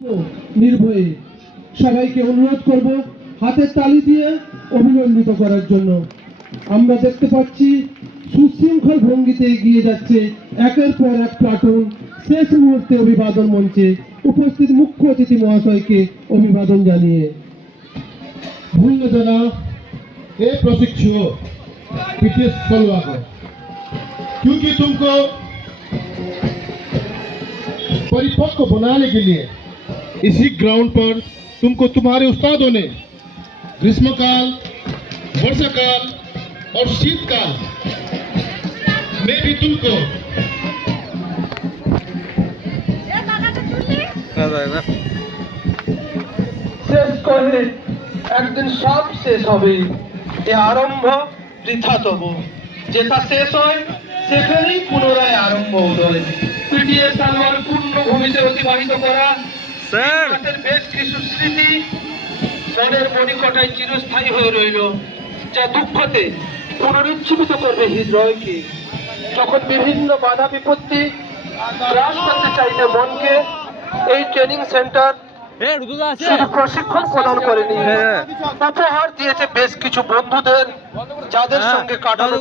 নির্ভয়ে সবাইকে অনুরোধ করব হাতের তালি দিয়ে অভিনন্দিত করার জন্য। আমরা দেখতে পাচ্ছি সুশৃঙ্খল ভঙ্গিতে এগিয়ে যাচ্ছে একের পর এক প্লাটুন। শেষ মুহূর্তে অভিবাদন মঞ্চে উপস্থিত মুখ্য অতিথি মহাশয়কে অভিবাদন জানিয়ে भूल देना ए प्रशिक्षु पीटीएस सलवा को, क्योंकि तुमको परिपक्व बनाने के लिए इसी ग्राउंड पर तुमको तुम्हारे उस्तादों ने ग्रीष्मकाल, वर्षाकाल और शीतकाल में भी तुमको শেষ করে একদিন সব শেষ হবে, এ আরম্ভ বৃথা তবু যেটা শেষ হয় সেখানেই পুনরায় আরম্ভ উদয়। পিটিএস সালোয়ার পূর্ণ ভূমিতে অতিবাহিত করা আমাদের বেশ কিছু স্মৃতি মনের মণিকটায় চিরস্থায়ী হয়ে রইল, যা দুঃখতে পুনরুজ্জীবিত করবে হৃদয়কে। যখন বিভিন্ন বাধা বিপত্তি গ্রাস করতে চাইবে মনকে, এই ট্রেনিং সেন্টার শুধু প্রশিক্ষণ প্রদান করেনি, উপহার দিয়েছে বেশ কিছু বন্ধুদের, যাদের সঙ্গে কাটানো